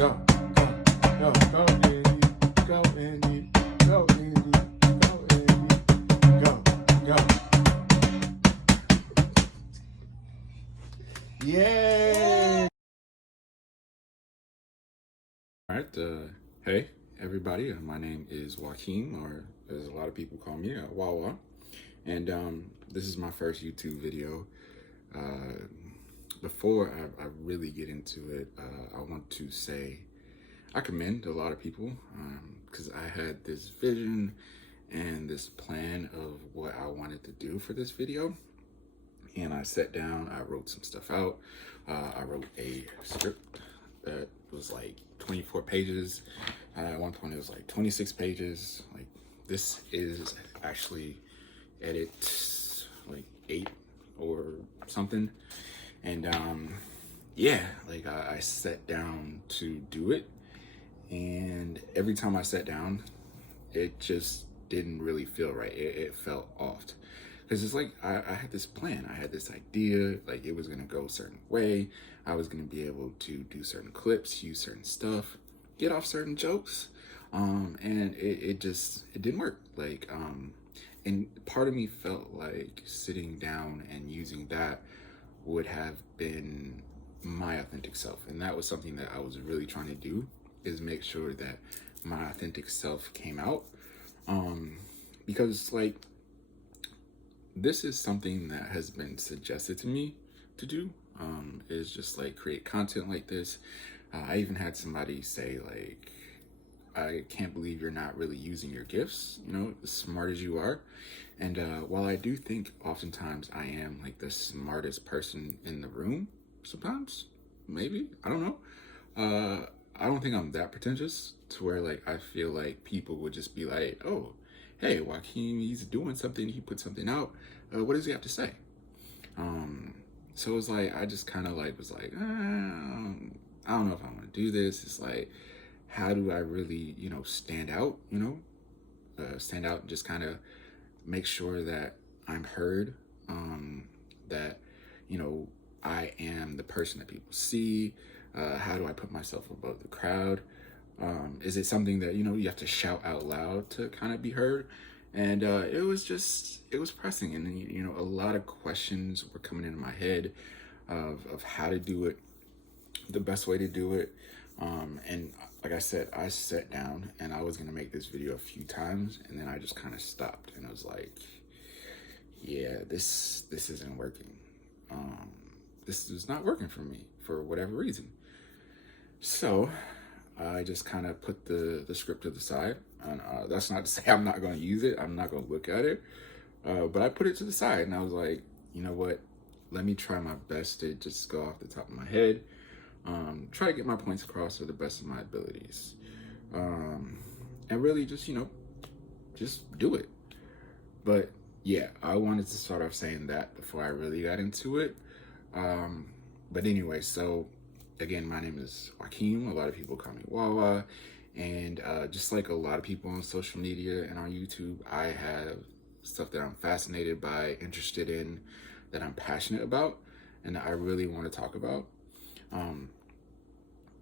Go, go, go, Andy, go, Andy, go, Andy, go, Andy, go, go. Yay! All right, hey everybody, my name is Joaquin, or as a lot of people call me, Wawa, and this is my first YouTube video. Before I really get into it, I want to say I commend a lot of people because I had this vision and this plan of what I wanted to do for this video, and I sat down, I wrote some stuff out. I wrote a script that was like 24 pages. At one point it was like 26 pages. Like, this is actually edit like 8 or something. And yeah, like I sat down to do it, and every time I sat down, it just didn't really feel right. It felt off, because it's like I had this plan, I had this idea, like it was gonna go a certain way. I was gonna be able to do certain clips, use certain stuff, get off certain jokes, and it didn't work. Like and part of me felt like sitting down and using that would have been my authentic self, and that was something that I was really trying to do, is make sure that my authentic self came out, because like this is something that has been suggested to me to do, is just like create content like this. I even had somebody say, like, I can't believe you're not really using your gifts, you know, as smart as you are. And while I do think oftentimes I am like the smartest person in the room, sometimes, maybe, I don't know. I don't think I'm that pretentious to where like I feel like people would just be like, oh, hey, Joaquin, he's doing something, he put something out. What does he have to say? So it was like, I just kind of like was like, I don't know if I want to do this. It's like, how do I really, you know, stand out, you know, stand out and just kind of make sure that I'm heard, that, you know, I am the person that people see. How do I put myself above the crowd? Is it something that, you know, you have to shout out loud to kind of be heard? And it was pressing, and you know, a lot of questions were coming into my head of how to do it, the best way to do it. And like I said, I sat down and I was gonna make this video a few times, and then I just kind of stopped, and I was like, yeah, this isn't working. This is not working for me for whatever reason. So I just kind of put the script to the side, and that's not to say I'm not going to use it. I'm not going to look at it, but I put it to the side, and I was like, you know what? Let me try my best to just go off the top of my head, try to get my points across to the best of my abilities, and really just, you know, just do it. But yeah, I wanted to start off saying that before I really got into it. But anyway, so again, my name is Joaquin. A lot of people call me Wawa. And just like a lot of people on social media and on YouTube, I have stuff that I'm fascinated by, interested in, that I'm passionate about, and that I really want to talk about.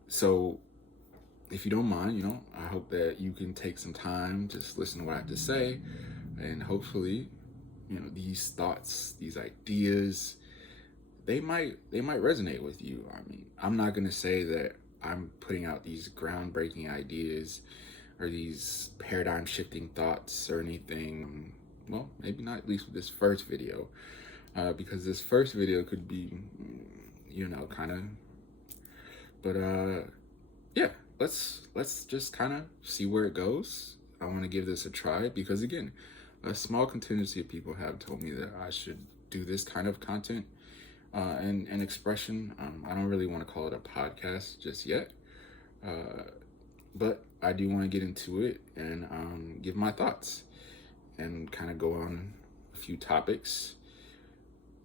So if you don't mind, you know, I hope that you can take some time, just listen to what I have to say, and hopefully, you know, these thoughts, these ideas, they might resonate with you. I mean, I'm not gonna say that I'm putting out these groundbreaking ideas or these paradigm shifting thoughts or anything. Well, maybe not, at least with this first video, because this first video could be, you know, kind of. But yeah, let's just kind of see where it goes. I want to give this a try because, again, a small contingency of people have told me that I should do this kind of content. And expression. I don't really want to call it a podcast just yet, but I do want to get into it and give my thoughts and kind of go on a few topics,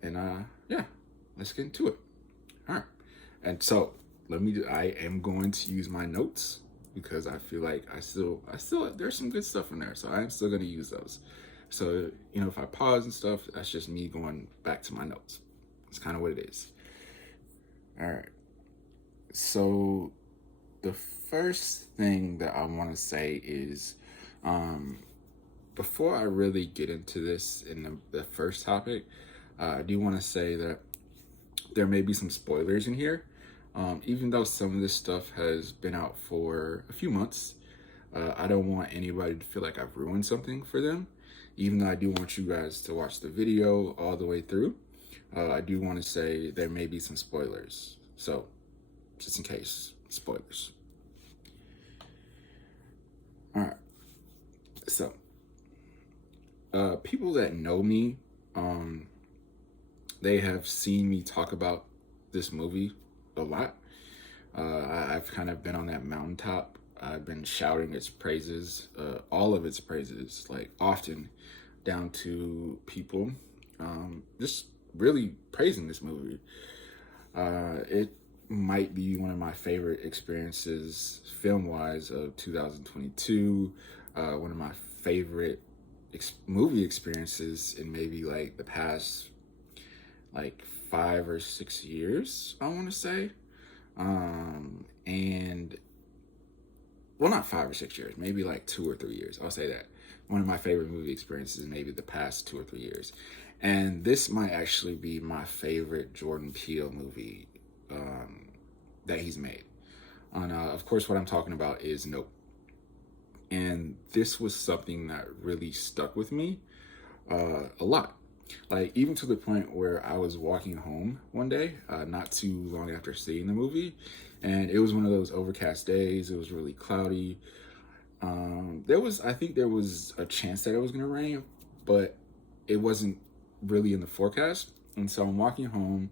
and yeah, let's get into it. All right, and so I am going to use my notes because I feel like I still there's some good stuff in there, so I'm still going to use those. So, you know, if I pause and stuff, that's just me going back to my notes. It's kind of what it is. All right. So the first thing that I want to say is, um, before I really get into this in the first topic, I do want to say that there may be some spoilers in here. Even though some of this stuff has been out for a few months, I don't want anybody to feel like I've ruined something for them. Even though I do want you guys to watch the video all the way through, I do want to say there may be some spoilers. So, just in case, spoilers. All right. So, people that know me, they have seen me talk about this movie a lot. I've kind of been on that mountaintop. I've been shouting its praises, all of its praises, like often, down to people, just really praising this movie. It might be one of my favorite experiences, film-wise, of 2022. One of my favorite movie experiences in maybe like the past like 5 or 6 years, I want to say. And well, not 5 or 6 years, maybe like 2 or 3 years. I'll say that. One of my favorite movie experiences in maybe the past 2 or 3 years. And this might actually be my favorite Jordan Peele movie that he's made. Of course, what I'm talking about is Nope. And this was something that really stuck with me a lot. Like, even to the point where I was walking home one day, not too long after seeing the movie, and it was one of those overcast days. It was really cloudy. I think there was a chance that it was going to rain, but it wasn't really in the forecast. And so I'm walking home,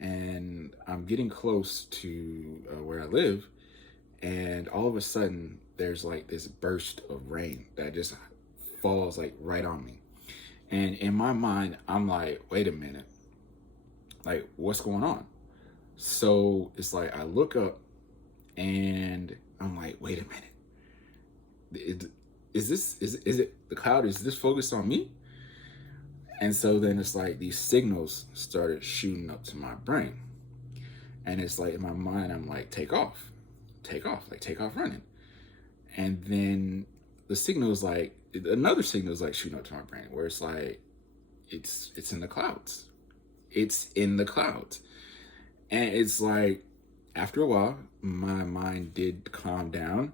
and I'm getting close to where I live, and all of a sudden, there's like this burst of rain that just falls like right on me. And in my mind, I'm like, wait a minute, like, what's going on? So it's like, I look up and I'm like, wait a minute. Is it the cloud? Is this focused on me? And so then it's like these signals started shooting up to my brain. And it's like in my mind, I'm like, take off running. And then the signal is like, another signal is like shooting up to my brain where it's like, it's in the clouds. It's in the clouds. And it's like, after a while, my mind did calm down.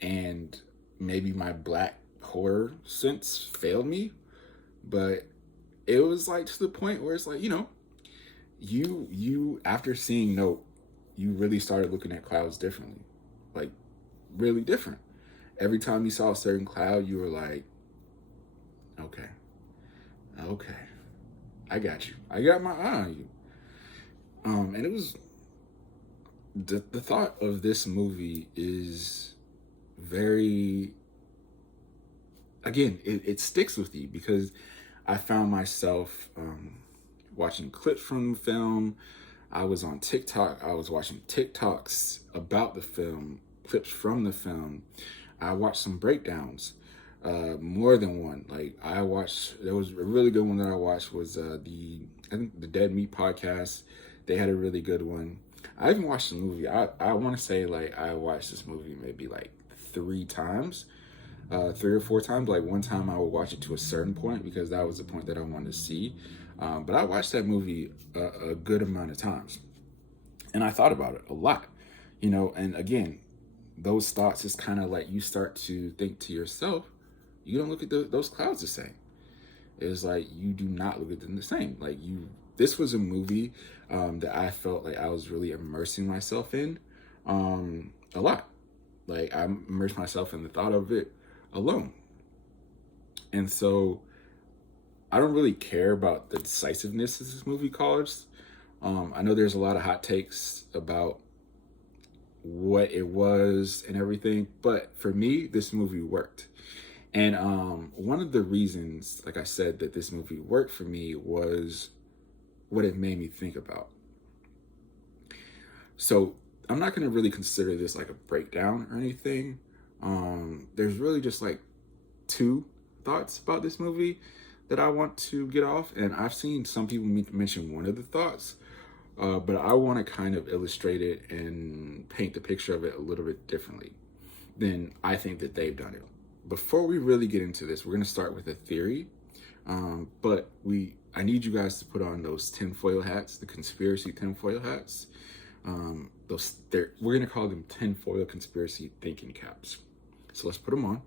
And maybe my black horror sense failed me. But it was like to the point where it's like, you after seeing Nope, you really started looking at clouds differently. Like, really different. Every time you saw a certain cloud, you were like, okay, I got you. I got my eye on you. And it was, the thought of this movie is very, again, it sticks with you because I found myself watching clips from the film. I was on TikTok. I was watching TikToks about the film, clips from the film. I watched some breakdowns, more than one. Like, there was a really good one that I watched was I think the Dead Meat podcast. They had a really good one. I even watched the movie. I want to say like I watched this movie maybe like 3 or 4 times. Like, one time I would watch it to a certain point because that was the point that I wanted to see. But I watched that movie a good amount of times, and I thought about it a lot, and again, those thoughts is kind of like you start to think to yourself, you don't look at those clouds the same. It's like you do not look at them the same. Like, this was a movie that I felt like I was really immersing myself in a lot. Like, I immersed myself in the thought of it alone. And so I don't really care about the decisiveness as this movie calls. I know there's a lot of hot takes about what it was and everything, but for me, this movie worked. And one of the reasons, like I said, that this movie worked for me was what it made me think about. So I'm not going to really consider this like a breakdown or anything. There's really just like 2 thoughts about this movie that I want to get off. And I've seen some people mention one of the thoughts, but I want to kind of illustrate it and paint the picture of it a little bit differently than I think that they've done it. Before we really get into this, we're going to start with a theory, but I need you guys to put on those tinfoil hats, the conspiracy tinfoil hats. We're going to call them tinfoil conspiracy thinking caps. So let's put them on.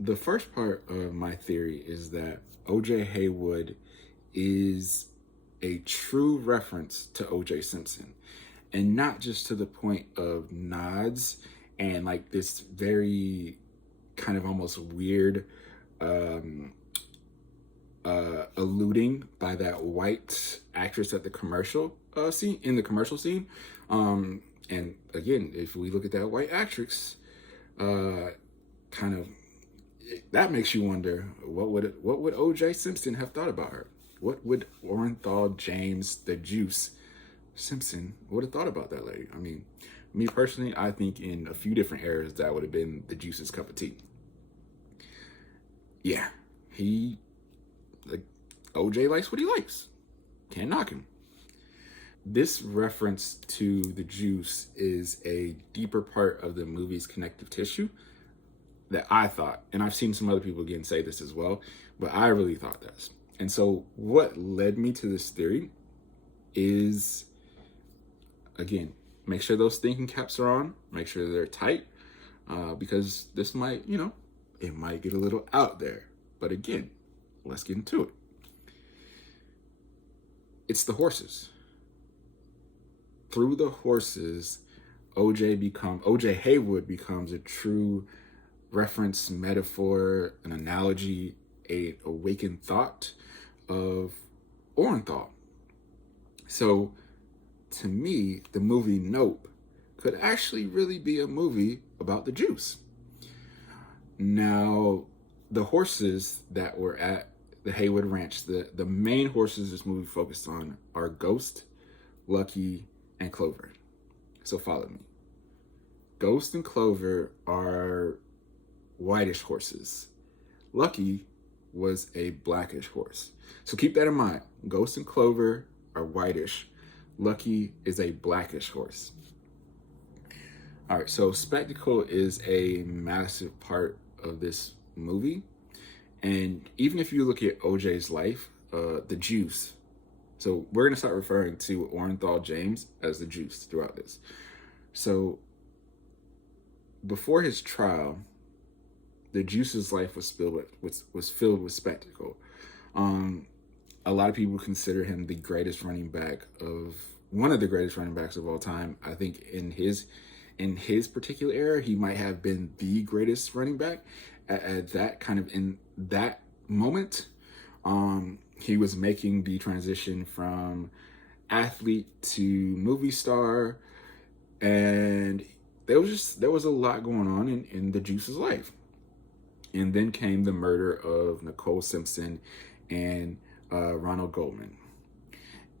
The first part of my theory is that O.J. Haywood is a true reference to O.J. Simpson, and not just to the point of nods and like this very kind of almost weird alluding by that white actress at the commercial scene, in the commercial scene. And again, if we look at that white actress, kind of, that makes you wonder, what would O.J. Simpson have thought about her? What would Orenthal James the Juice Simpson would have thought about that lady? I mean, me personally, I think in a few different eras that would have been the Juice's cup of tea. Yeah, OJ likes what he likes. Can't knock him. This reference to the Juice is a deeper part of the movie's connective tissue that I thought, and I've seen some other people again say this as well, but I really thought this. And so what led me to this theory is, again, make sure those thinking caps are on, make sure they're tight, because this might, it might get a little out there. But again, let's get into it. It's the horses. Through the horses, O.J. Haywood becomes a true reference, metaphor, an analogy, a awakened thought of Orenthal. So to me, the movie Nope could actually really be a movie about the Juice. Now, the horses that were at the Haywood Ranch, the main horses this movie focused on are Ghost, Lucky, and Clover. So follow me. Ghost and Clover are whitish horses. Lucky was a blackish horse. So keep that in mind. Ghost and Clover are whitish. Lucky is a blackish horse. All right, so spectacle is a massive part of this movie. And even if you look at OJ's life, the Juice, so we're going to start referring to Orenthal James as the Juice throughout this. So before his trial, the Juice's life was filled with spectacle. A lot of people consider him the greatest running back one of the greatest running backs of all time. I think in his particular era, he might have been the greatest running back at that kind of, in that moment. He was making the transition from athlete to movie star, and there was a lot going on in the Juice's life. And then came the murder of Nicole Simpson and Ronald Goldman.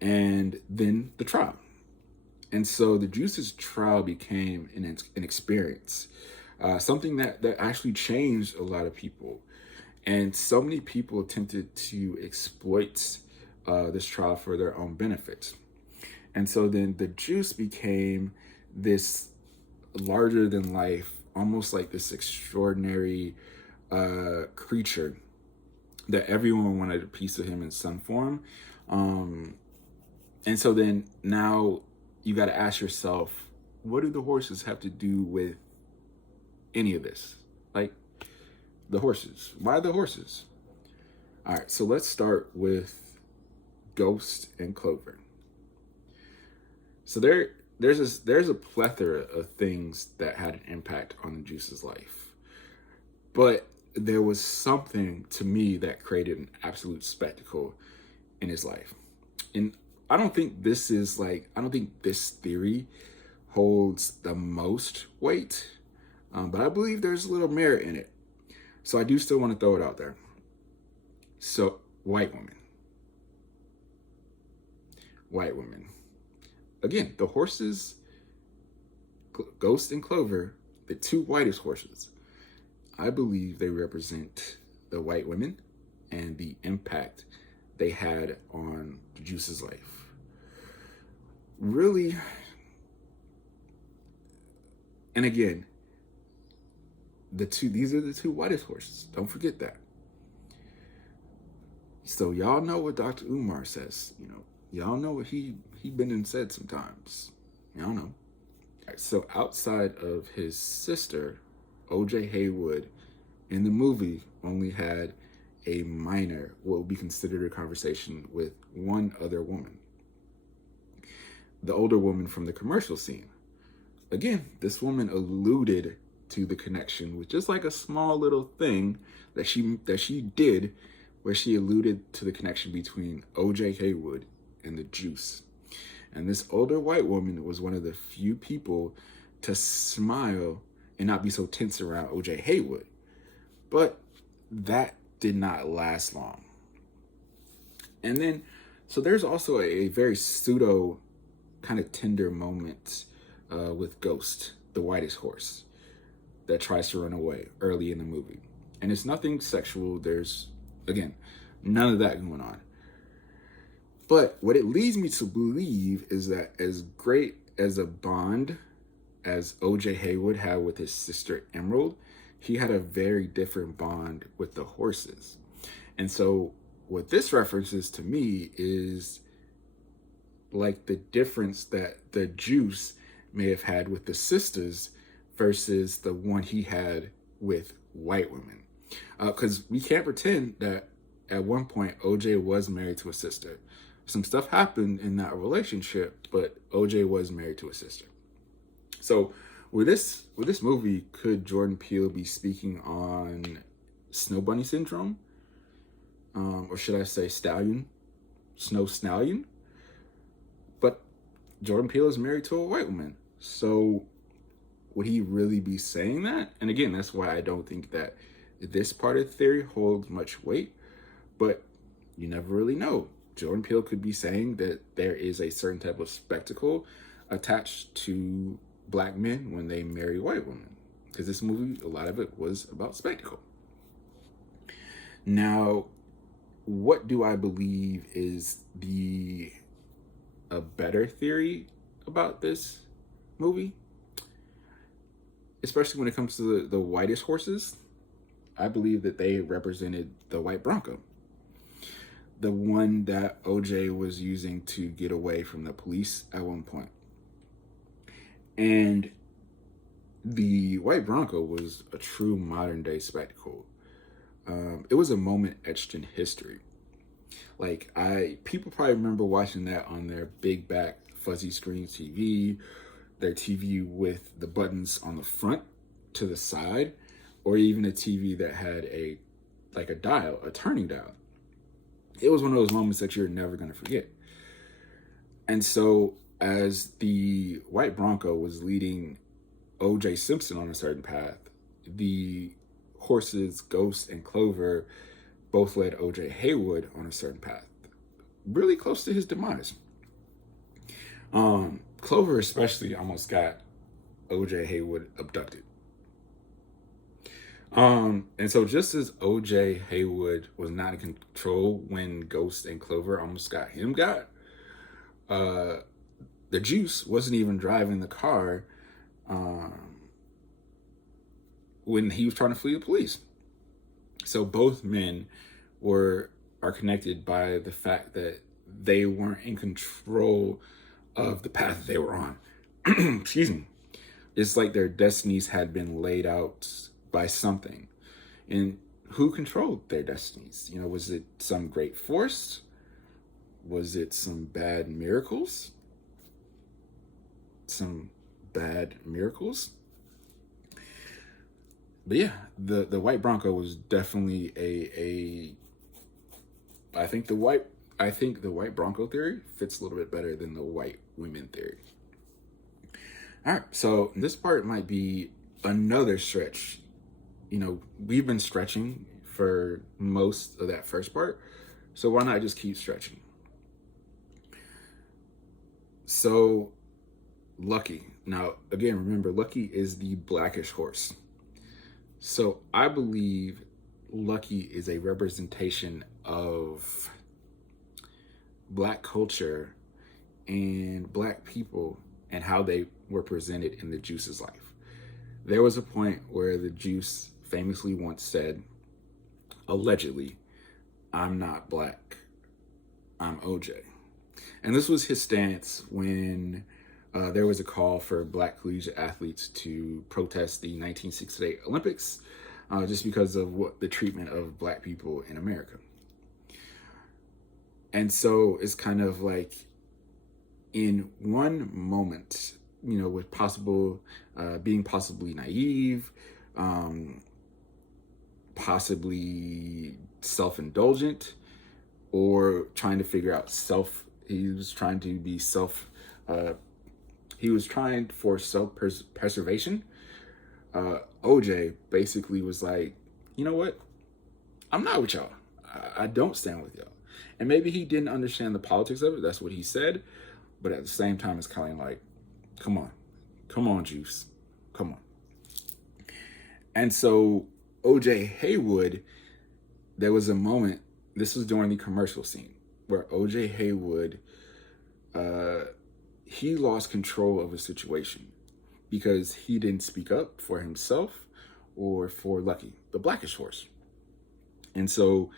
And then the trial. And so the Juice's trial became an experience, something that actually changed a lot of people. And so many people attempted to exploit this trial for their own benefit. And so then the Juice became this larger than life, almost like this extraordinary creature that everyone wanted a piece of him in some form. And so then now you got to ask yourself, what do the horses have to do with any of this? Like, the horses. Why the horses? All right, so let's start with Ghost and Clover. So there's a plethora of things that had an impact on the Juice's life. But there was something to me that created an absolute spectacle in his life. And I don't think this theory holds the most weight, but I believe there's a little merit in it. So I do still want to throw it out there. So, white women. Again, the horses, Ghost and Clover, the two whitest horses, I believe they represent the white women and the impact they had on Juice's life. Really, and again, these are the two whitest horses. Don't forget that. So y'all know what Dr. Umar says. Y'all know what he been and said sometimes. Y'all know. Right, so outside of his sister, O.J. Haywood, in the movie only had a minor, what would be considered a conversation with one other woman. The older woman from the commercial scene. Again, this woman alluded to the connection with just like a small little thing that she did, where she alluded to the connection between O.J. Haywood and the juice. And this older white woman was one of the few people to smile and not be so tense around O.J. Haywood. But that did not last long. And then, so there's also a very pseudo kind of tender moment with Ghost, the whitest horse, that tries to run away early in the movie. And it's nothing sexual. There's, again, none of that going on. But what it leads me to believe is that as great as a bond as O.J. Haywood had with his sister Emerald, he had a very different bond with the horses. And so what this references to me is like the difference that the Juice may have had with the sisters versus the one he had with white women. Because we can't pretend that at one point OJ was married to a sister. Some stuff happened in that relationship, but OJ was married to a sister. So with this movie, could Jordan Peele be speaking on Snow Bunny syndrome? Or should I say Snow Stallion? But Jordan Peele is married to a white woman. So would he really be saying that? And again, that's why I don't think that this part of the theory holds much weight. But you never really know. Jordan Peele could be saying that there is a certain type of spectacle attached to black men when they marry white women. Because this movie, a lot of it was about spectacle. Now, what do I believe is a better theory about this movie? Especially when it comes to the whitest horses, I believe that they represented the white Bronco. The one that OJ was using to get away from the police at one point. And the white Bronco was a true modern day spectacle. It was a moment etched in history. Like people probably remember watching that on their big back fuzzy screen TV, their TV with the buttons on the front to the side, or even a TV that had a dial, a turning dial. It was one of those moments that you're never going to forget. And so as the white Bronco was leading O.J. Simpson on a certain path, the horses Ghost and Clover both led O.J. Haywood on a certain path, really close to his demise. Clover especially almost got O.J. Haywood abducted. And so just as O.J. Haywood was not in control when Ghost and Clover almost got him the Juice wasn't even driving the car when he was trying to flee the police. So both men are connected by the fact that they weren't in control of the path that they were on. Excuse me. It's like their destinies had been laid out by something. And who controlled their destinies? Was it some great force? Was it some bad miracles? But yeah, the white Bronco was definitely I think the white Bronco theory fits a little bit better than the white women theory. All right, so this part might be another stretch. We've been stretching for most of that first part, so why not just keep stretching? So, Lucky. Now, again, remember, Lucky is the blackish horse. So I believe Lucky is a representation of Black culture and Black people and how they were presented in the Juice's life. There was a point where the Juice famously once said, allegedly, "I'm not Black, I'm OJ." And this was his stance when there was a call for Black collegiate athletes to protest the 1968 Olympics just because of what the treatment of Black people in America. And so it's kind of like, in one moment, with being possibly naive, possibly self-indulgent, or trying to figure out he was trying for self-preservation. OJ basically was like, you know what? I'm not with y'all. I don't stand with y'all. And maybe he didn't understand the politics of it. That's what he said. But at the same time, it's kind of like, come on, Juice, come on. And so OJ Haywood, there was a moment, this was during the commercial scene, where OJ Haywood, he lost control of a situation because he didn't speak up for himself or for Lucky, the Blackish horse. And so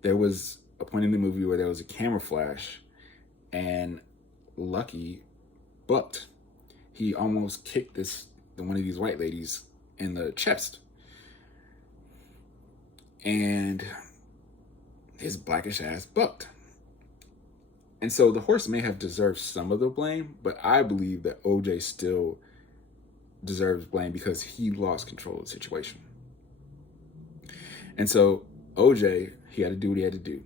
there was a point in the movie where there was a camera flash and Lucky bucked. He almost kicked one of these white ladies in the chest. And his Blackish ass bucked. And so the horse may have deserved some of the blame, but I believe that OJ still deserves blame because he lost control of the situation. And so OJ, he had to do what he had to do.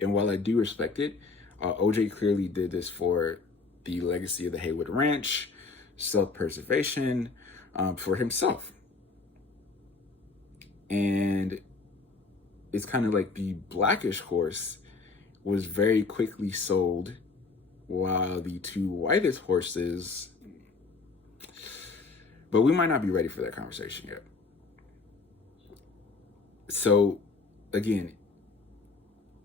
And while I do respect it, OJ clearly did this for the legacy of the Haywood Ranch, self-preservation, for himself. And it's kind of like the Blackish horse was very quickly sold, while the two whitest horses, but we might not be ready for that conversation yet. So again,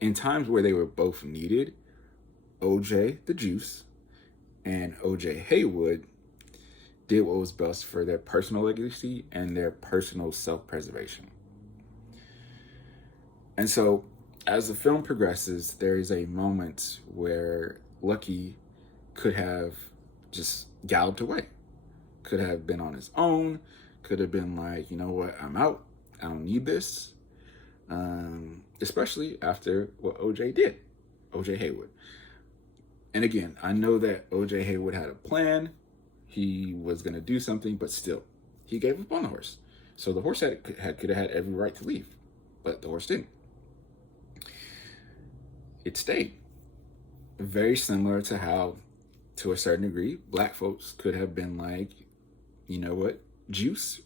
in times where they were both needed, OJ the Juice and OJ Haywood did what was best for their personal legacy and their personal self-preservation. And so as the film progresses, there is a moment where Lucky could have just galloped away, could have been on his own, could have been like, you know what, I'm out, I don't need this. Especially after what OJ did, OJ Haywood. And again, I know that OJ Haywood had a plan. He was going to do something, but still, he gave up on the horse. So the horse could have had every right to leave, but the horse didn't. It stayed. Very similar to how, to a certain degree, Black folks could have been like, you know what, Juice,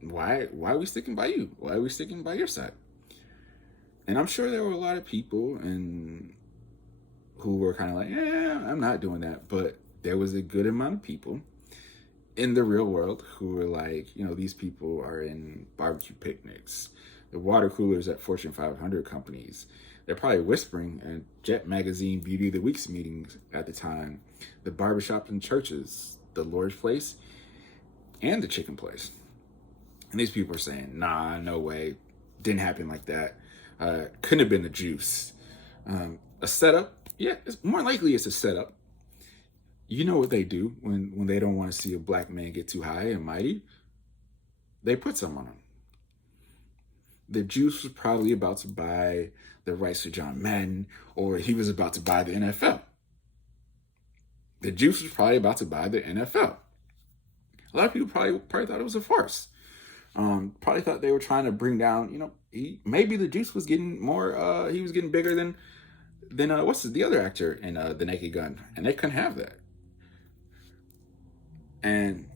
why are we sticking by you? Why are we sticking by your side? And I'm sure there were a lot of people who were kind of like, I'm not doing that. But there was a good amount of people in the real world who were like, these people are in barbecue picnics, the water coolers at Fortune 500 companies. They're probably whispering at Jet Magazine Beauty of the Week's meetings at the time, the barbershops and churches, the Lord's Place, and the Chicken Place. And these people are saying, nah, no way. Didn't happen like that. Couldn't have been the Juice. A setup? Yeah, it's more likely it's a setup. You know what they do when they don't want to see a Black man get too high and mighty? They put some on him. The Juice was probably about to buy the rights to John Madden, or he was about to buy the NFL. The Juice was probably about to buy the NFL. A lot of people probably thought it was a farce. Probably thought they were trying to bring down, maybe the Juice was getting more, he was getting bigger than what's the other actor in The Naked Gun, and they couldn't have that. And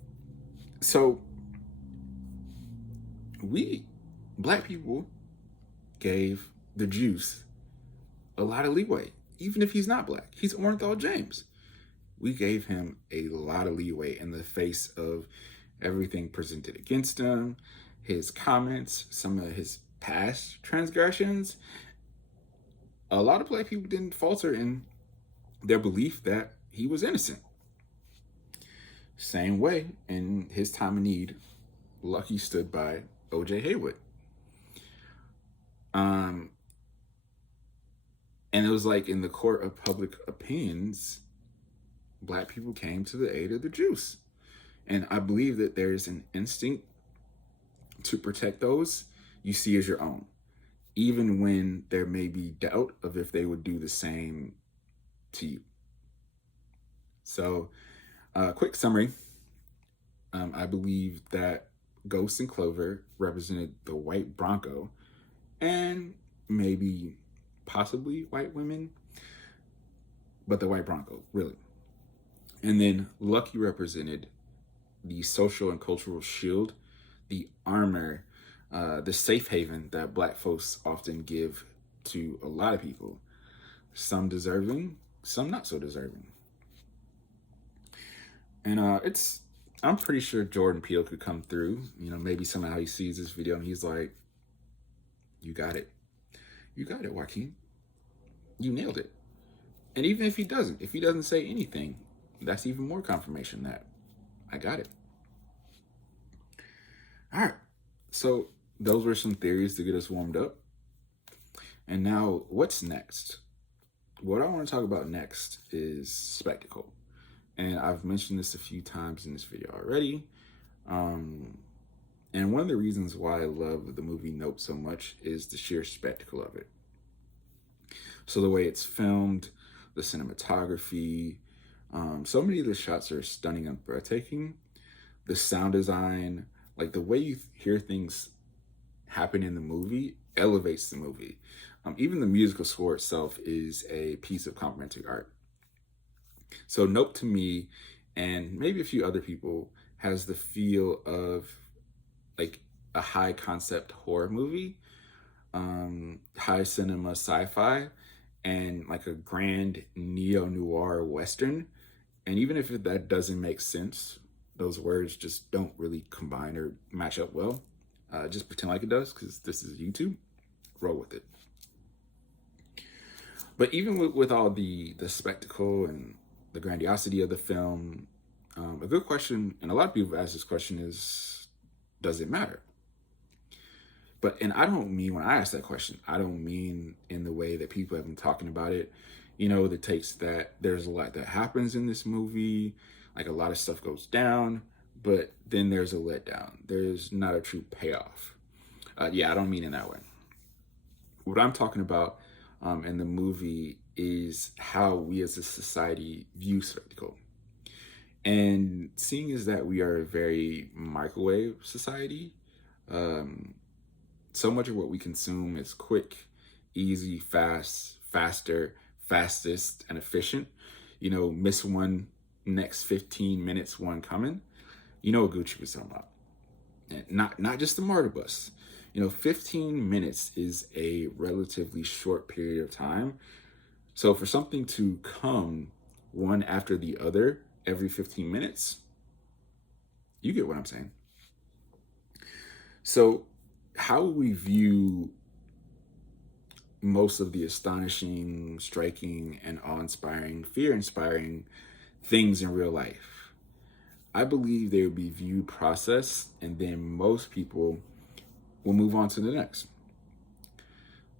so we, Black people, gave the Juice a lot of leeway, even if he's not Black. He's Orenthal James. We gave him a lot of leeway in the face of everything presented against him, his comments, some of his past transgressions, a lot of black people didn't falter in their belief that he was innocent. Same way, in his time of need, Lucky stood by O.J. Haywood. And it was like in the court of public opinions, black people came to the aid of the Jews. And I believe that there is an instinct to protect those you see as your own, even when there may be doubt of if they would do the same to you. So, quick summary. I believe that Ghost and Clover represented the white Bronco and maybe possibly white women, but the white Bronco, really. And then Lucky represented the social and cultural shield, the armor, the safe haven that black folks often give to a lot of people. Some deserving, some not so deserving. And I'm pretty sure Jordan Peele could come through. You know, maybe somehow he sees this video and he's like, you got it. You got it, Joaquin. You nailed it. And even if he doesn't say anything, that's even more confirmation that I got it. All right. So those were some theories to get us warmed up. And now what's next? What I want to talk about next is spectacle. And I've mentioned this a few times in this video already. And one of the reasons why I love the movie Nope so much is the sheer spectacle of it. So the way it's filmed, the cinematography, so many of the shots are stunning and breathtaking. The sound design, like the way you hear things happen in the movie elevates the movie. Even the musical score itself is a piece of complementary art. So Nope to me, and maybe a few other people, has the feel of like a high concept horror movie, high cinema sci-fi, and like a grand neo-noir Western. And even if that doesn't make sense, those words just don't really combine or match up well. Just pretend like it does, because this is YouTube. Roll with it. But even with all the spectacle and the grandiosity of the film, a good question, and a lot of people ask this question, is, does it matter? And I don't mean, when I ask that question, I don't mean in the way that people have been talking about it. You know, the takes that there's a lot that happens in this movie, like a lot of stuff goes down, but then there's a letdown. There's not a true payoff. Yeah, I don't mean in that way. What I'm talking about in the movie is how we as a society view spectacle. And seeing as that we are a very microwave society, so much of what we consume is quick, easy, fast, faster, fastest, and efficient. You know, miss one, next 15 minutes, one coming. You know what Gucci was talking about. And not just the MARTA bus. You know, 15 minutes is a relatively short period of time. So for something to come one after the other every 15 minutes, you get what I'm saying. So how we view most of the astonishing, striking, and awe-inspiring, fear-inspiring things in real life, I believe they would be viewed, processed, and then most people will move on to the next.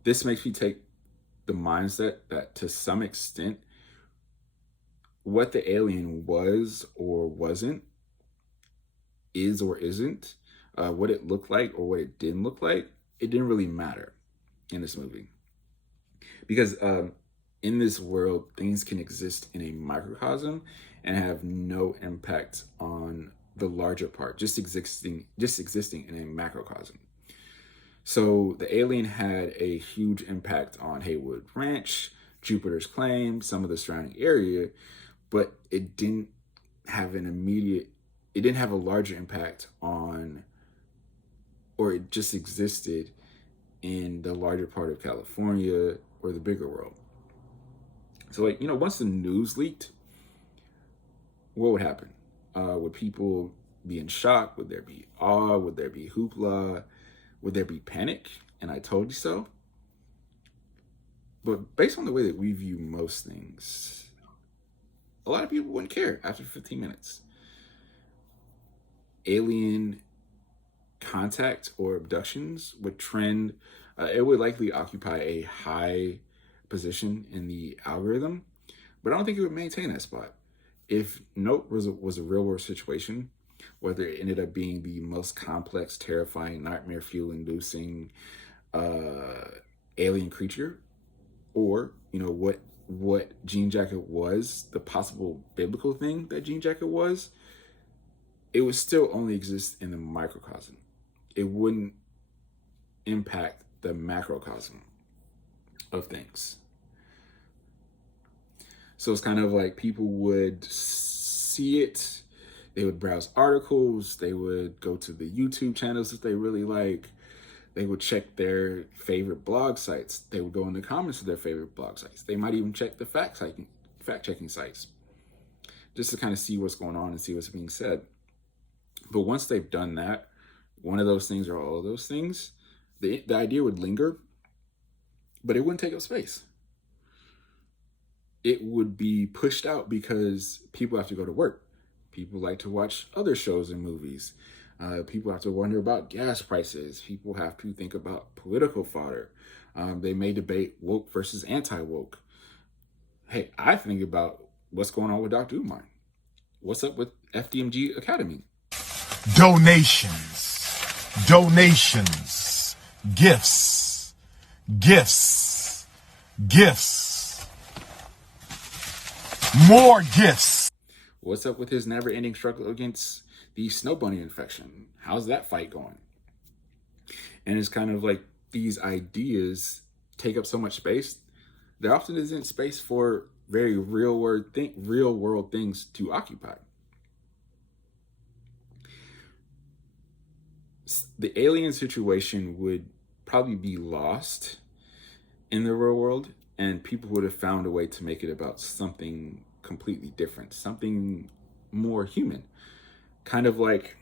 This makes me take the mindset that to some extent, what the alien was or wasn't, is or isn't, what it looked like or what it didn't look like, it didn't really matter in this movie. Because in this world, things can exist in a microcosm and have no impact on the larger part, just existing in a macrocosm. So the alien had a huge impact on Haywood Ranch, Jupiter's Claim, some of the surrounding area, but it didn't have a larger impact on, or it just existed in the larger part of California or the bigger world. So like, you know, once the news leaked, what would happen? Would people be in shock? Would there be awe? Would there be hoopla? Would there be panic? And I told you so. But based on the way that we view most things, a lot of people wouldn't care after 15 minutes. Alien contact or abductions would trend, it would likely occupy a high position in the algorithm, but I don't think it would maintain that spot. If Nope was a real world situation, whether it ended up being the most complex, terrifying, nightmare fuel inducing alien creature, or what Jean Jacket was, the possible biblical thing that Jean Jacket was, it would still only exist in the microcosm. It wouldn't impact the macrocosm of things. So it's kind of like people would see it, they would browse articles, they would go to the YouTube channels that they really like, they would check their favorite blog sites, they would go in the comments of their favorite blog sites, they might even check the fact-checking sites just to kind of see what's going on and see what's being said. But once they've done that, one of those things or all of those things, the idea would linger, but it wouldn't take up space. It would be pushed out because people have to go to work. People like to watch other shows and movies. People have to wonder about gas prices. People have to think about political fodder. They may debate woke versus anti-woke. Hey, I think about what's going on with Dr. Umar. What's up with FDMG Academy? Donations, gifts, more gifts. What's up with his never-ending struggle against the snow bunny infection? How's that fight going? And it's kind of like these ideas take up so much space. There often isn't space for very real world things to occupy. The alien situation would probably be lost in the real world, and people would have found a way to make it about something completely different, something more human. Kind of like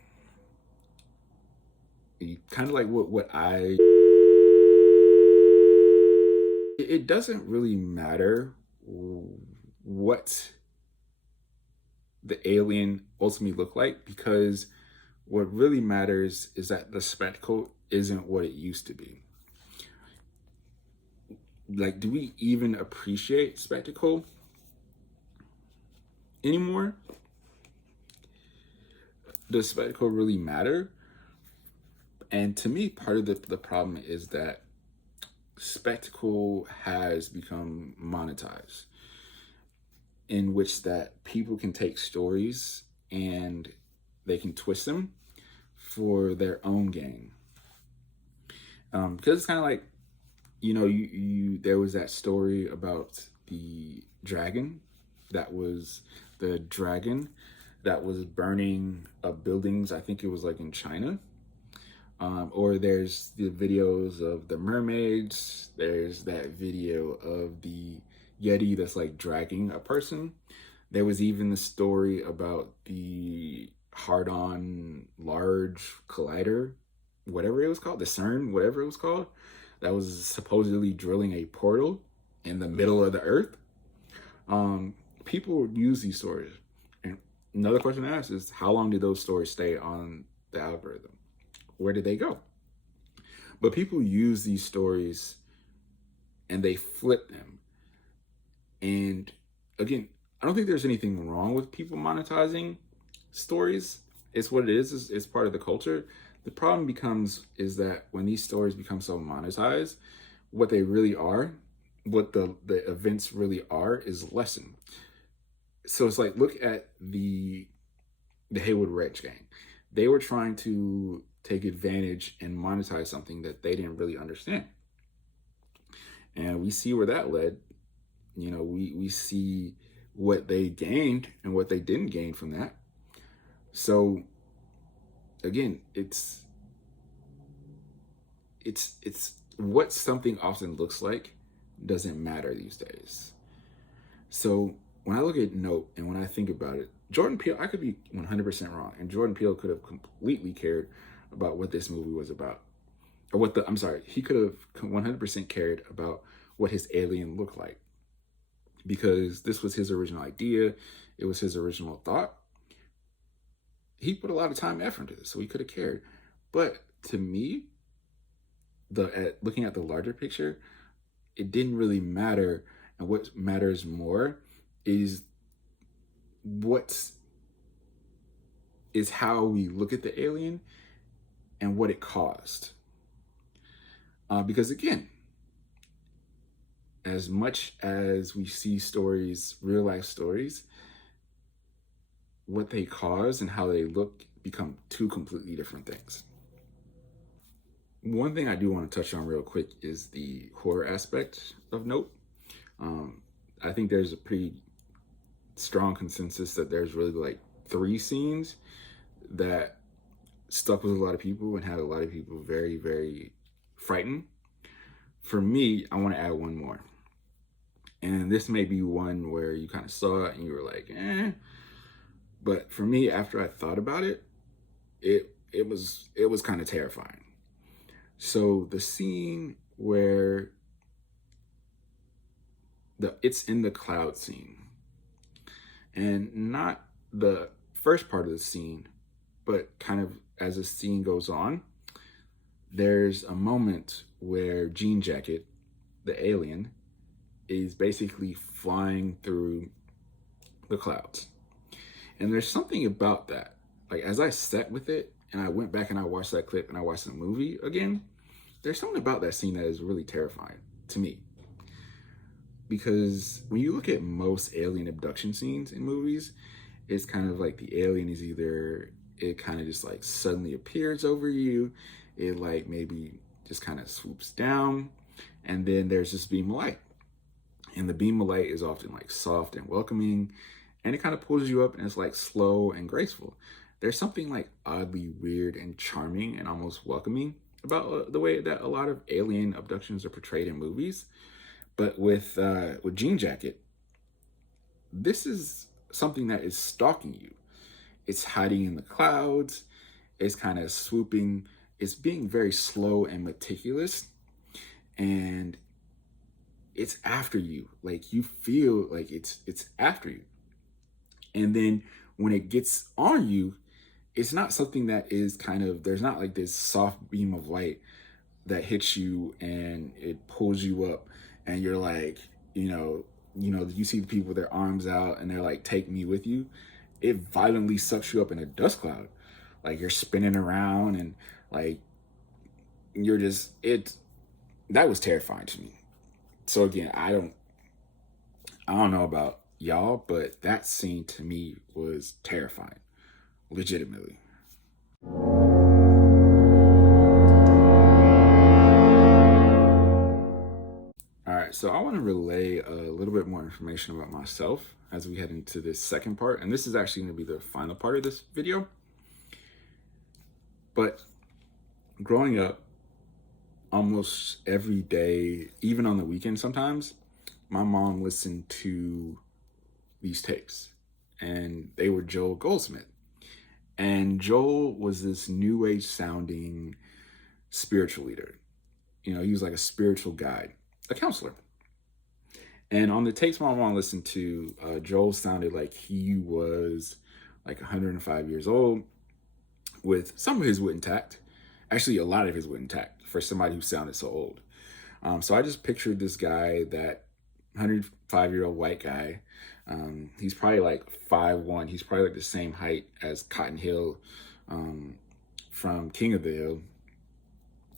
what I... It doesn't really matter what the alien ultimately looked like, because what really matters is that the spectacle isn't what it used to be. Like, do we even appreciate spectacle anymore? Does spectacle really matter? And to me, part of the problem is that spectacle has become monetized, in which that people can take stories and they can twist them for their own gain. Because it's kind of like, there was that story about the dragon that was burning up buildings. I think it was like in China. Or there's the videos of the mermaids. There's that video of the Yeti that's like dragging a person. There was even the story about the hard-on large collider, whatever it was called, the CERN, whatever it was called, that was supposedly drilling a portal in the middle of the earth. People use these stories. And another question to ask is, how long did those stories stay on the algorithm? Where did they go? But people use these stories and they flip them. And again, I don't think there's anything wrong with people monetizing stories. It's what it is. It's part of the culture. The problem is that when these stories become so monetized, what they really are, what the events really are, is lessened. So it's like, look at the Haywood Rich gang. They were trying to take advantage and monetize something that they didn't really understand. And we see where that led. We see what they gained and what they didn't gain from that. So again, it's what something often looks like doesn't matter these days. So when I look at Nope and when I think about it, Jordan Peele, I could be 100% wrong, and Jordan Peele could have completely cared about what this movie was about. Or I'm sorry, he could have 100% cared about what his alien looked like. Because this was his original idea, it was his original thought. He put a lot of time and effort into this, so he could have cared. But to me, looking at the larger picture, it didn't really matter. And what matters more is what is how we look at the alien and what it caused. Because again, as much as we see stories, real life stories, what they cause and how they look become two completely different things. One thing I do want to touch on real quick is the horror aspect of Nope. I think there's a pretty strong consensus that there's really like 3 scenes that stuck with a lot of people and had a lot of people very, very frightened. For me, I want to add one more. And this may be one where you kind of saw it and you were like, eh. But for me, after I thought about it, it was kind of terrifying. So the scene where it's in the cloud scene, and not the first part of the scene, but kind of as the scene goes on, there's a moment where Jean Jacket, the alien, is basically flying through the clouds. And there's something about that. Like, as I sat with it and I went back and I watched that clip and I watched the movie again, there's something about that scene that is really terrifying to me. Because when you look at most alien abduction scenes in movies, it's kind of like the alien is either, it kind of just like suddenly appears over you, it like maybe just kind of swoops down, and then there's this beam of light. And the beam of light is often like soft and welcoming, and it kind of pulls you up and it's like slow and graceful. There's something like oddly weird and charming and almost welcoming about the way that a lot of alien abductions are portrayed in movies. But with Jean Jacket, this is something that is stalking you. It's hiding in the clouds. It's kind of swooping. It's being very slow and meticulous. And it's after you. Like, you feel like it's after you. And then when it gets on you, it's not something that is kind of, there's not like this soft beam of light that hits you and it pulls you up and you're like, you see the people with their arms out and they're like, take me with you. It violently sucks you up in a dust cloud. Like, you're spinning around and like, that was terrifying to me. So again, I don't know about y'all, but that scene to me was terrifying, legitimately. All right, so I want to relay a little bit more information about myself as we head into this second part, and this is actually going to be the final part of this video. But growing up, almost every day, even on the weekend sometimes, my mom listened to these tapes, and they were Joel Goldsmith. And Joel was this new age sounding spiritual leader. He was like a spiritual guide, a counselor. And on the tapes my mom listened to, Joel sounded like he was like 105 years old, with some of his wood intact. Actually, a lot of his wood intact for somebody who sounded so old. So I just pictured this guy, that 105-year-old white guy. He's probably like 5'1". He's probably like the same height as Cotton Hill from King of the Hill.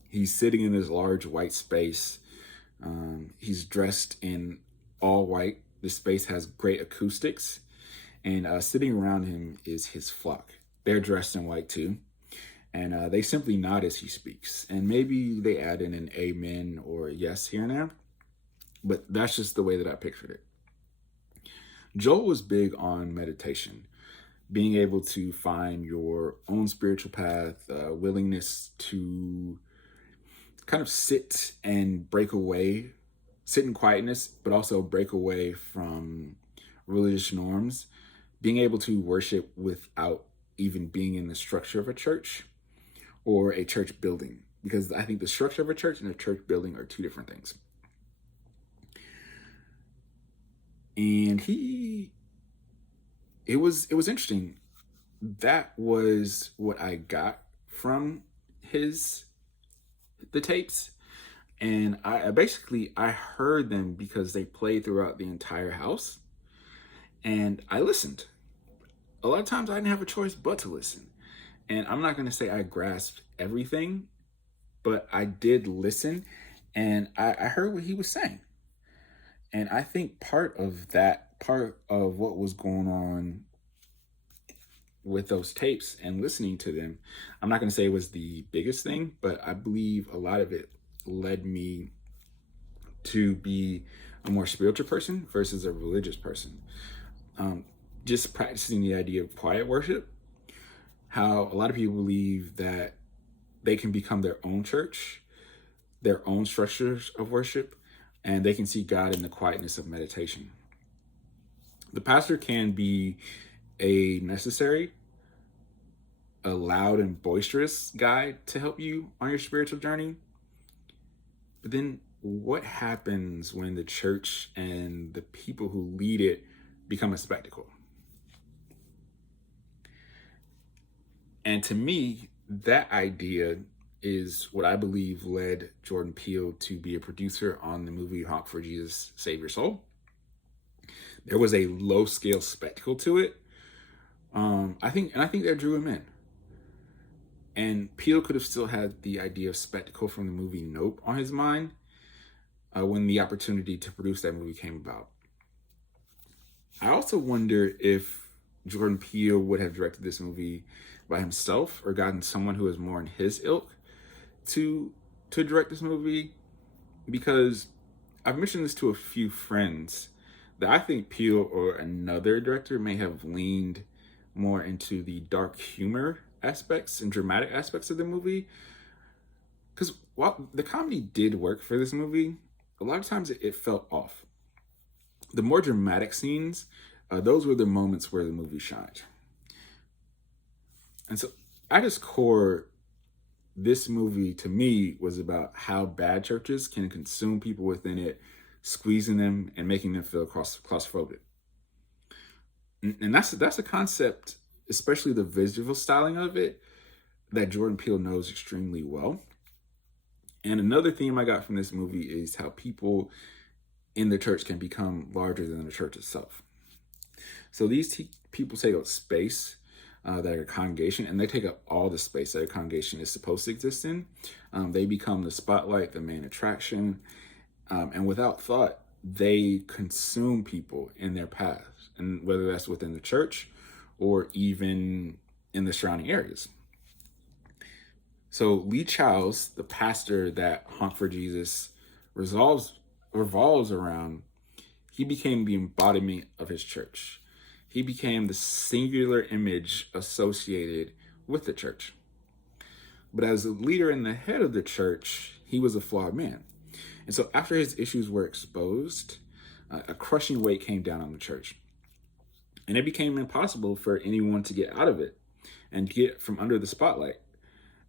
He's sitting in this large white space. He's dressed in all white. This space has great acoustics. And sitting around him is his flock. They're dressed in white too. And they simply nod as he speaks. And maybe they add in an amen or a yes here and there. But that's just the way that I pictured it. Joel was big on meditation, being able to find your own spiritual path, willingness to kind of sit and break away, sit in quietness, but also break away from religious norms being able to worship without even being in the structure of a church or a church building, because I think the structure of a church and a church building are two different things. And it was interesting. That was what I got from the tapes. And I heard them because they played throughout the entire house, and I listened. A lot of times I didn't have a choice but to listen. And I'm not going to say I grasped everything, but I did listen, and I heard what he was saying. And I think part of what was going on with those tapes and listening to them, I'm not going to say it was the biggest thing, but I believe a lot of it led me to be a more spiritual person versus a religious person. Just practicing the idea of quiet worship, how a lot of people believe that they can become their own church, their own structures of worship, and they can see God in the quietness of meditation. The pastor can be a loud and boisterous guide to help you on your spiritual journey. But then what happens when the church and the people who lead it become a spectacle? And to me, that idea is what I believe led Jordan Peele to be a producer on the movie Honk For Jesus, Save Your Soul. There was a low-scale spectacle to it. I think that drew him in. And Peele could have still had the idea of spectacle from the movie Nope on his mind when the opportunity to produce that movie came about. I also wonder if Jordan Peele would have directed this movie by himself or gotten someone who is more in his ilk to direct this movie, because I've mentioned this to a few friends that I think Peele or another director may have leaned more into the dark humor aspects and dramatic aspects of the movie. Because while the comedy did work for this movie, a lot of times it felt off. The more dramatic scenes, those were the moments where the movie shined. And so at its core, this movie to me was about how bad churches can consume people within it, squeezing them and making them feel claustrophobic. And that's a concept, especially the visual styling of it, that Jordan Peele knows extremely well. And another theme I got from this movie is how people in the church can become larger than the church itself. So these people take up space that a congregation, and they take up all the space that a congregation is supposed to exist in. They become the spotlight, the main attraction, and without thought, they consume people in their paths, and whether that's within the church or even in the surrounding areas. So Lee Childs, the pastor that Honk For Jesus revolves around, he became the embodiment of his church. He became the singular image associated with the church. But as a leader and the head of the church, he was a flawed man. And so after his issues were exposed, a crushing weight came down on the church. And it became impossible for anyone to get out of it and get from under the spotlight,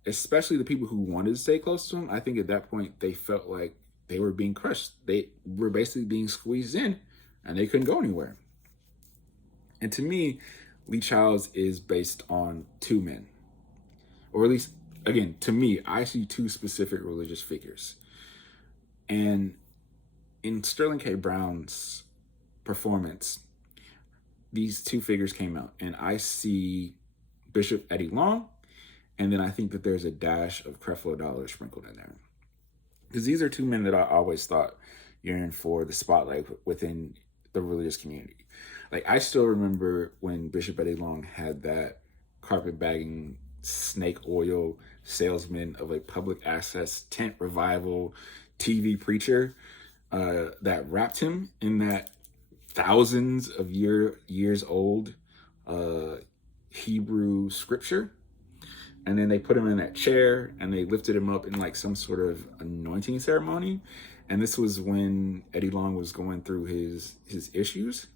especially the people who wanted to stay close to him. I think at that point, they felt like they were being crushed. They were basically being squeezed in and they couldn't go anywhere. And to me, Lee Childs is based on two men. Or at least, again, to me, I see two specific religious figures. And in Sterling K. Brown's performance, these two figures came out. And I see Bishop Eddie Long, and then I think that there's a dash of Creflo Dollar sprinkled in there. Because these are two men that I always thought yearned for the spotlight within the religious community. Like, I still remember when Bishop Eddie Long had that carpetbagging snake oil salesman of a public access tent revival TV preacher that wrapped him in that thousands of years old Hebrew scripture. And then they put him in that chair and they lifted him up in like some sort of anointing ceremony. And this was when Eddie Long was going through his issues.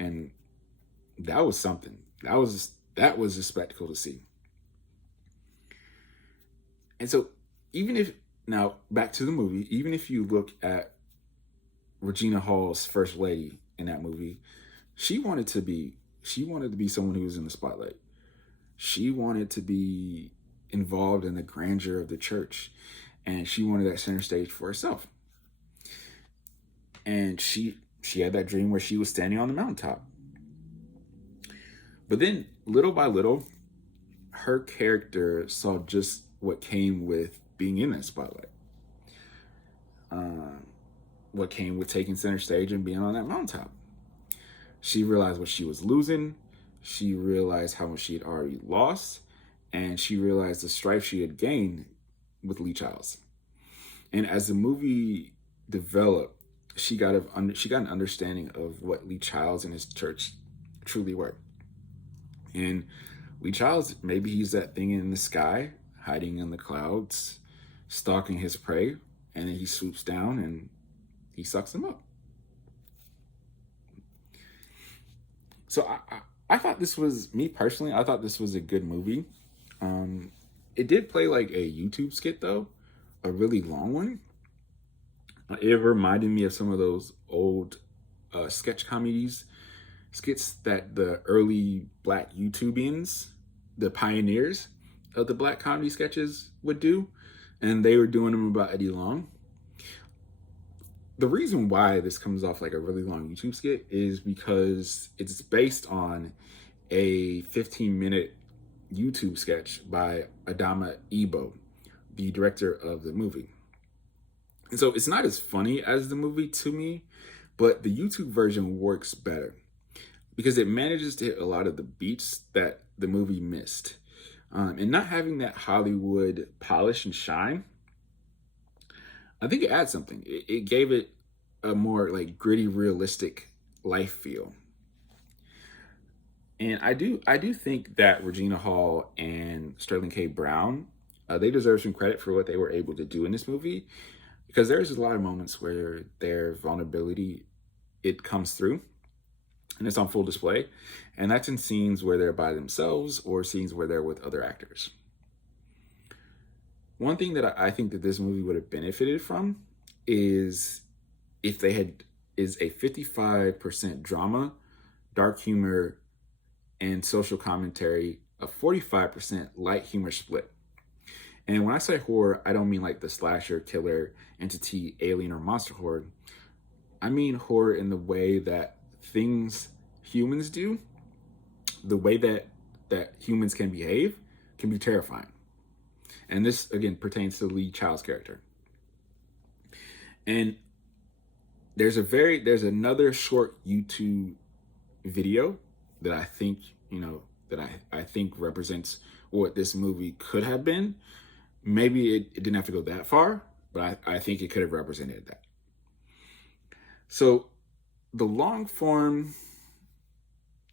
And that was something. That was a spectacle to see. And so, even if now back to the movie, even if you look at Regina Hall's first lady in that movie, she wanted to be she wanted to be someone who was in the spotlight. She wanted to be involved in the grandeur of the church, and she wanted that center stage for herself. And she had that dream where she was standing on the mountaintop. But then, little by little, her character saw just what came with being in that spotlight. What came with taking center stage and being on that mountaintop. She realized what she was losing. She realized how much she had already lost. And she realized the strife she had gained with Lee Childs. And as the movie developed, she got an understanding of what Lee Childs and his church truly were. And Lee Childs, maybe he's that thing in the sky, hiding in the clouds, stalking his prey, and then he swoops down and he sucks them up. So I thought this was, me personally, I thought this was a good movie. It did play like a YouTube skit though, a really long one. It reminded me of some of those old sketch comedies, skits that the early Black YouTubians, the pioneers of the Black comedy sketches would do. And they were doing them about Eddie Long. The reason why this comes off like a really long YouTube skit is because it's based on a 15-minute YouTube sketch by Adama Ebo, the director of the movie. And so it's not as funny as the movie to me, but the YouTube version works better because it manages to hit a lot of the beats that the movie missed. And not having that Hollywood polish and shine, I think it adds something. It gave it a more like gritty, realistic life feel. And I do think that Regina Hall and Sterling K. Brown, they deserve some credit for what they were able to do in this movie, because there's a lot of moments where their vulnerability, it comes through and it's on full display. And that's in scenes where they're by themselves or scenes where they're with other actors. One thing that I think that this movie would have benefited from is if they had is a 55% drama, dark humor, and social commentary, a 45% light humor split. And when I say horror, I don't mean like the slasher, killer, entity, alien, or monster horror. I mean horror in the way that things humans do, the way that humans can behave, can be terrifying. And this, again, pertains to Lee Child's character. And there's another short YouTube video that I think, I think represents what this movie could have been. Maybe it didn't have to go that far, but I think it could have represented that. So the long form,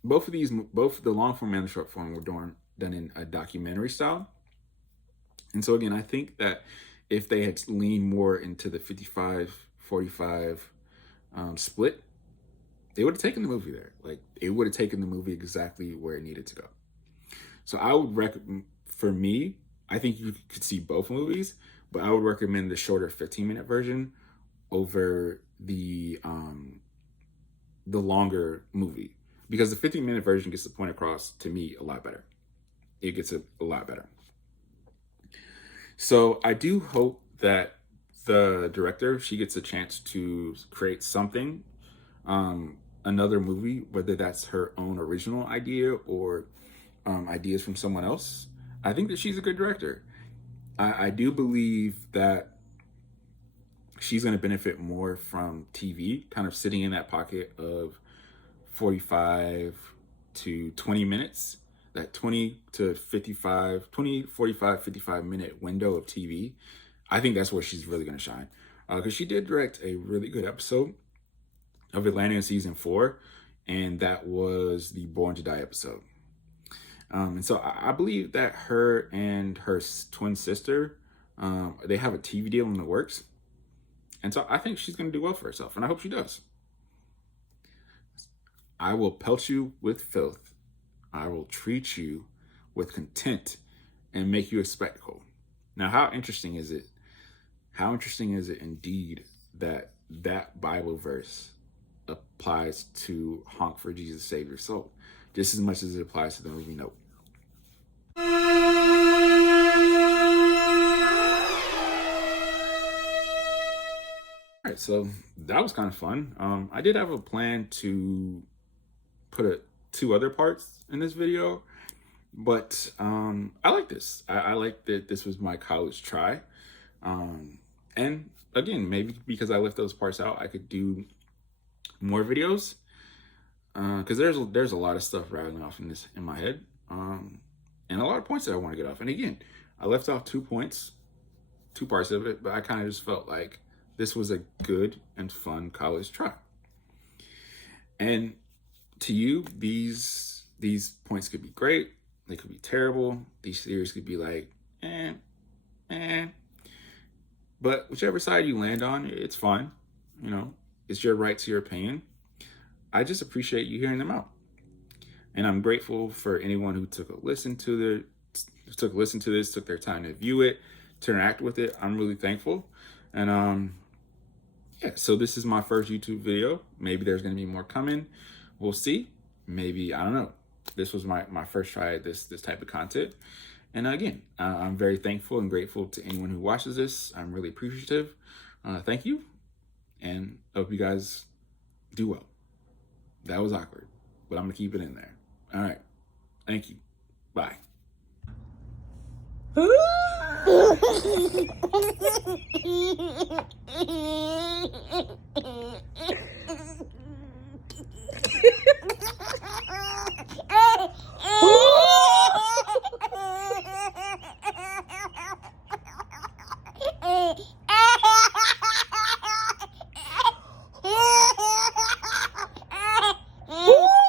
both the long form and the short form were done in a documentary style. And so again, I think that if they had leaned more into the 55-45 split, they would have taken the movie there. Like, it would have taken the movie exactly where it needed to go. So I would recommend, for me, I think you could see both movies, but I would recommend the shorter 15-minute version over the longer movie, because the 15-minute version gets the point across to me a lot better. It gets a lot better. So I do hope that the director, she gets a chance to create something, another movie, whether that's her own original idea or ideas from someone else. I think that she's a good director. I do believe that she's going to benefit more from TV, kind of sitting in that pocket of 45 to 20 minutes, that 45, 55 minute window of TV. I think that's where she's really going to shine. Because she did direct a really good episode of Atlanta in season 4, and that was the Born to Die episode. And so I believe that her and her twin sister, they have a TV deal in the works. And so I think she's going to do well for herself, and I hope she does. I will pelt you with filth. I will treat you with contempt and make you a spectacle. Now, how interesting is it? How interesting is it indeed that that Bible verse applies to Honk For Jesus Save Your Soul just as much as it applies to the movie Nope. All right, so that was kind of fun. I did have a plan to put two other parts in this video, but I like this. I like that this was my college try. And again, maybe because I left those parts out, I could do more videos. Because there's a lot of stuff rattling off in my head, and a lot of points that I want to get off. And again, I left off 2 points, 2 parts of it, but I kind of just felt like this was a good and fun college try. And to you, these points could be great, they could be terrible. These theories could be like, but whichever side you land on, it's fine. You know, it's your right to your opinion. I just appreciate you hearing them out. And I'm grateful for anyone who took a listen to this, took their time to view it, to interact with it. I'm really thankful. And yeah, so this is my first YouTube video. Maybe there's gonna be more coming. We'll see. Maybe, I don't know. This was my first try at this type of content. And again, I'm very thankful and grateful to anyone who watches this. I'm really appreciative. Thank you. And I hope you guys do well. That was awkward, but I'm gonna keep it in there. All right. Thank you. Bye.